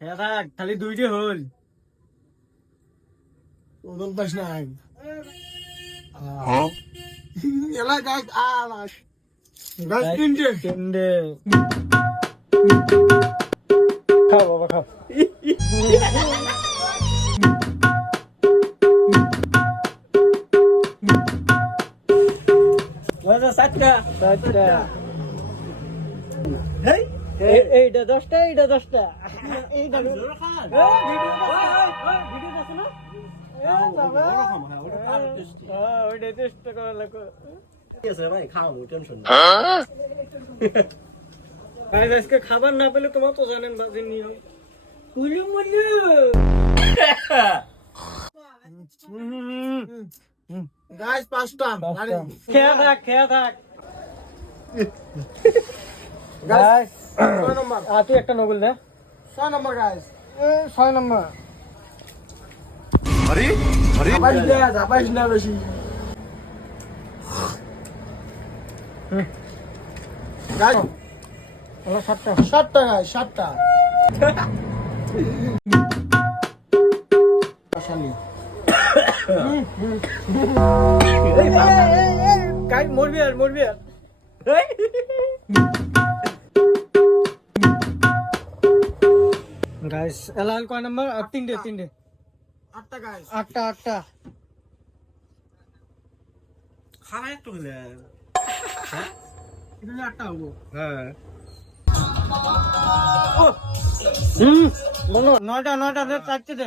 হ্যাঁ থাক, খালি দুইটি হল। ওজন পাস নাই এলা গাছ আলাস গাছ তিনটে তিনটে। খাও বাবা খাও। চারটা চারটা। এইটা 10টা, এইটা 10টা। এইটা ভিডিও আছে না? ওইটা চেষ্টা করা লাগবে। আজকে খাবার না পেলে তোমার তো জানেন বাজে নিয়ম। কুলু মুলু গাছ পাঁচটা খেয়া থাক, খেয়া থাক। গাছ 6 নম্বর তুই একটা নগুল দে। 6 নম্বর গাছ 6 নম্বর। ধাপাইস না বেশি গাছ 7টা 7টা গাছ 7টা কাই মরবি আর মরবি আর। গাইস এলাল কয় নাম্বার? আর তিনটে 8টা গাছ 8টা খারাপ একটু হলে এটা 8টা হবো হ্যাঁ। বলো 9টা 9টা 4টে দে।